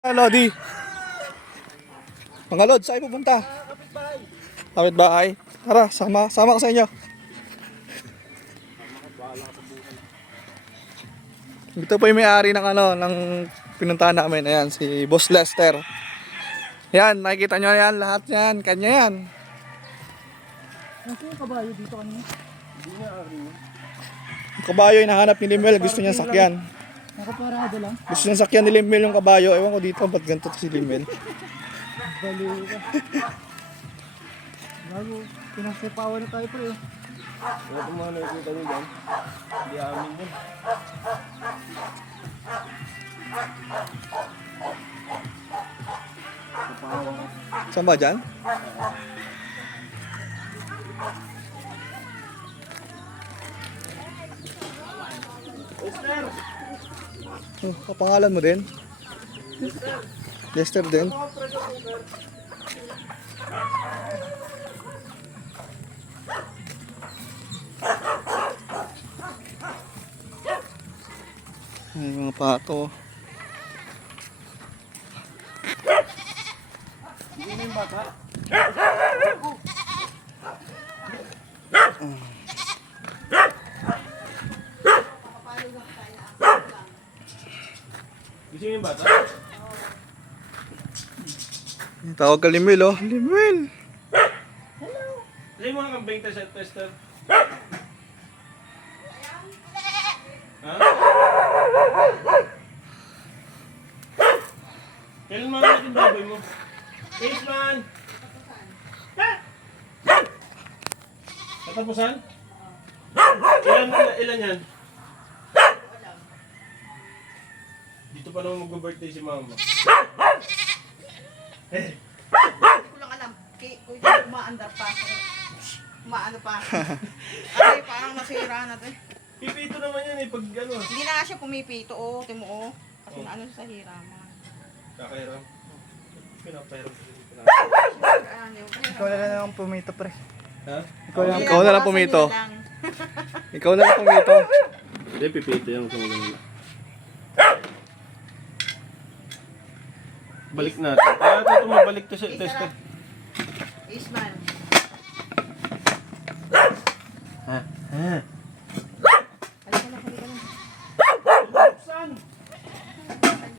Lodi. Mga Lod, saan pupunta? Kapitbahay. Tara, sama ko sa inyo. Ito po yung may-ari ng ng pinuntahan namin. Ayan, si Boss Lester. Yan, nakikita nyo yan, lahat yan, kanya yan. Ano yung kabayo dito kanina? Hindi niya ari. Yung kabayo yung nahanap ni Limel, gusto niya sakyan. Nakaparado lang. Gusto niya sakyan ni Limel yung kabayo. Ewan ko dito, ba't ganito si Limel? Baliw ka. Bago, pinasipawan na tayo pre. Wala itong mga nakikita nyo dyan. Hindi amin yun. Saan ba dyan? Oh, kapangalan mo din? Lester din? Ay, mga pato. Hindi na yung bata. Gusto nyo yung bata? Tawag ka Limel, oh. Limel! Ano yung mga kambing tester? Ha? Kailan mga natin baboy mo? Yes, man! Katapusan? Ilan yan? Dito pa naman mag-birthday si mama. Hindi ko lang alam. Kung hindi umaandar pa. Umaano pa. Kasi parang nasira na to. Pipito naman yan pag ano. Hindi na nga siya pumipito. Oo, timo o. Kasi naano siya sa hiraman. Kakairam. Pinapairam. Ikaw na lang pumito pre. Ha? Ikaw na lang pumito. Ikaw na lang pumito. Hindi, pipito yan kung gano'n. Balik natin. Kaya ito mabalik to sa tester. Isman. Ha? Ha?